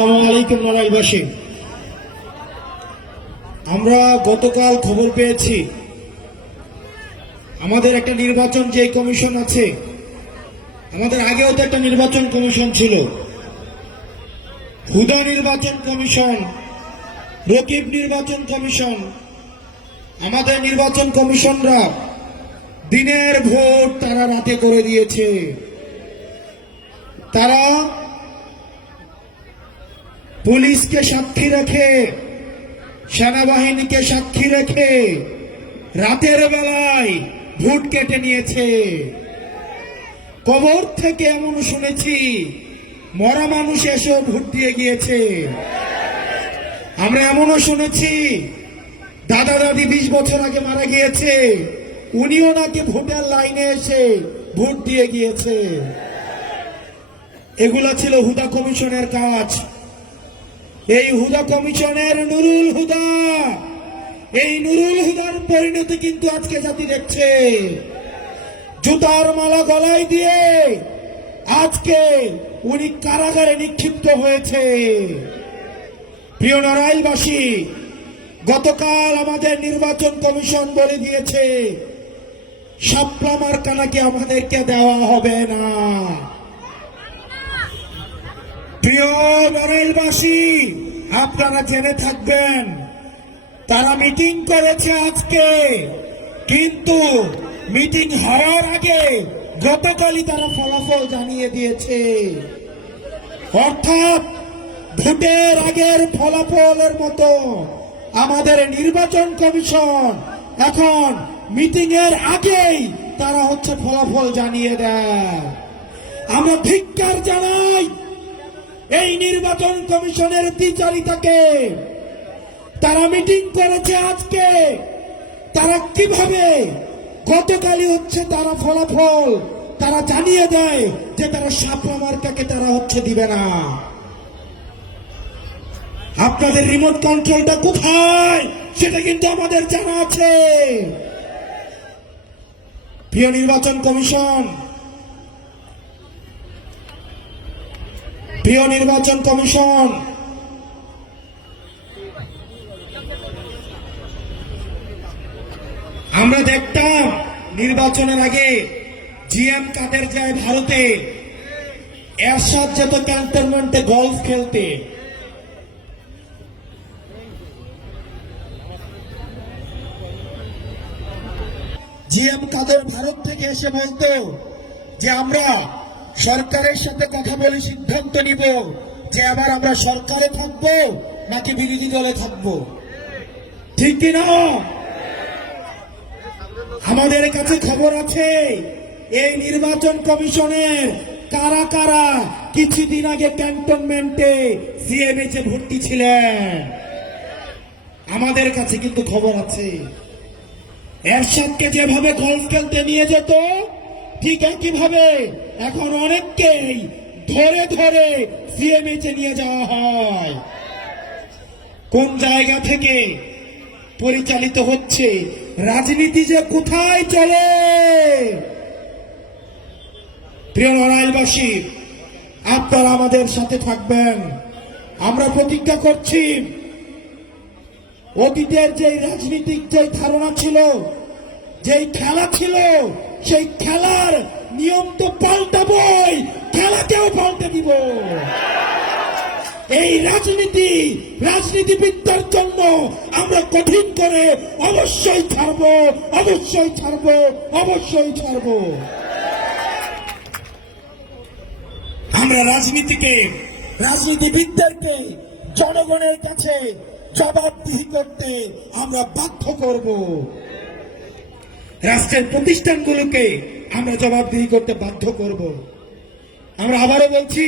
আলাইকুম নড়াইলবাসী আমরা গতকাল খবর পেয়েছি, আমাদের একটা নির্বাচন যে কমিশন আছে, আমাদের আগেও তো একটা নির্বাচন কমিশন ছিল। হুদা নির্বাচন কমিশন, রকিব নির্বাচন কমিশন, আমাদের নির্বাচন কমিশনরা দিনের ভোট তারা রাতে করে দিয়েছে। তারা পুলিশকে সাক্ষী রেখে, সেনাবাহিনীকে সাক্ষী রেখে রাতের বেলায় ভোট কেটে নিয়েছে। কবর থেকে এমন শুনেছি, মরা মানুষ এসেও ভোট দিয়ে গিয়েছে। আমরা এমনও শুনেছি, দাদা দাদি বিশ বছর আগে মারা গিয়েছে, উনিও নাকি ভোটের লাইনে এসে ভোট দিয়ে গিয়েছে। এগুলা ছিল হুদা কমিশনের কাজ। এই হুদা কমিশনের নুরুল হুদা। এই নুরুল হুদার পরিণতি কিন্তু আজকে জাতি দেখছে। জুতার মালা গলায় দিয়ে আজকে উনি কারাগারে নিক্ষিপ্ত হয়েছে। প্রিয় নারায়ণবাসী, গতকাল আমাদের নির্বাচন কমিশন বলে দিয়েছে, সাপলা মার্কা আমাদেরকে দেওয়া হবে না? প্রিয় মরেলবাসী আপনারা জেনে থাকবেন, তারা মিটিং করেছে আজকে। কিন্তু মিটিং হওয়ার আগে গতকালই তারা ফলাফল জানিয়ে দিয়েছে। অর্থাৎ ভোটের আগের ফলাফলের মতো আমাদের নির্বাচন কমিশন এখন মিটিং এর আগেই তারা হচ্ছে ফলাফল জানিয়ে দেয়। আমরা ধিক্কার জানাই এই নির্বাচন কমিশনের দ্বিচারিতাকে তারা মিটিং করেছে আজকে। তারা কীভাবে? গতকালই হচ্ছে তারা ফলাফল। তারা জানিয়ে দেয় যে তারা সাপলা মার্কাকে তারা হচ্ছে দিবে না। আপনাদের রিমোট কন্ট্রোলটা কোথায়? সেটা কিন্তু আমাদের জানা আছে। প্রিয় নির্বাচন কমিশন প্রিয় নির্বাচন কমিশন। আমরা দেখতাম নির্বাচনের আগে জিএম কাদের যায় ভারতে, এরশাদ যেত ক্যান্টনমেন্টে গলফ খেলতে। জিএম কাদের ভারত থেকে এসে বলতো যে আমরা সরকারের সাথে কথা বলে সিদ্ধান্ত নিব যে আবার আমরা সরকারে থাকব নাকি বিরোধী দলে থাকব। ঠিক কিনা আমাদের কাছে খবর আছে, এই নির্বাচন কমিশনের কারা কারা কিছুদিন আগে ক্যান্টনমেন্টে সিএমএইচে ভর্তি ছিলেন? আমাদের কাছে কিন্তু খবর আছে। এরশাদকে যেভাবে গলফ খেলতে নিয়ে যেত ঠিক একইভাবে এখন অনেককেই ধরে ধরে সিএমএইচে নিয়ে যাওয়া হয়। কোন জায়গা থেকে পরিচালিত হচ্ছে? রাজনীতি যে কোথায় চলে? প্রিয় নড়াইলবাসী আপনারা আমাদের সাথে থাকবেন। আমরা প্রতিজ্ঞা করছি, অতীতের যে রাজনীতিক যে ধারণা ছিল, যেই খেলা ছিল সেই খেলার নিয়ম তো পাল্টাবই, খেলাকেও পাল্টে দিব। এই রাজনীতি, রাজনীতিবিদদের জন্য আমরা কঠিন করে অবশ্যই ছাড়ব অবশ্যই ছাড়ব অবশ্যই ছাড়ব। আমরা রাজনীতিকে, রাজনীতিবিদদেরকে, জনগণের কাছে জবাবদিহি করতে আমরা বাধ্য করব। রাষ্ট্রের প্রতিষ্ঠানগুলোকে আমরা জবাবদিহি করতে বাধ্য করব। আমরা আবারও বলছি,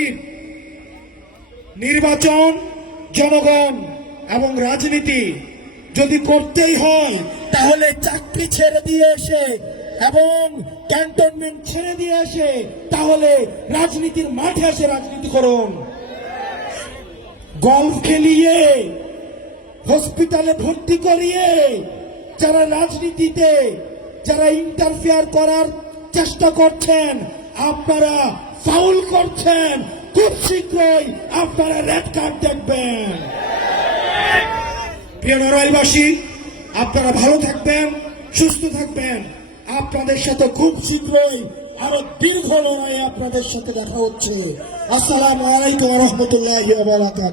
নির্বাচন, জনগণ এবং রাজনীতি যদি করতেই হয়, তাহলে চাকরি ছেড়ে দিয়ে এসে এবং ক্যান্টনমেন্ট ছেড়ে দিয়ে এসে তাহলে রাজনীতির মাঠে এসে রাজনীতি করুন। গল্ফ খেলিয়ে, হসপিটালে ভর্তি করিয়ে, যারা রাজনীতিতে যারা ইন্টারফেয়ার করার চেষ্টা করছেন, আপনারা ফাউল করছেন। খুব শীঘ্রই আপনারা রেড কার্ড দেখবেন। প্রিয় নড়াইলবাসী, আপনারা ভালো থাকবেন, সুস্থ থাকবেন। আপনাদের সাথে খুব শীঘ্রই আরও দীর্ঘ লড়াই আপনাদের সাথে দেখা হচ্ছে। আসসালামু আলাইকুম রহমতুল্লাহ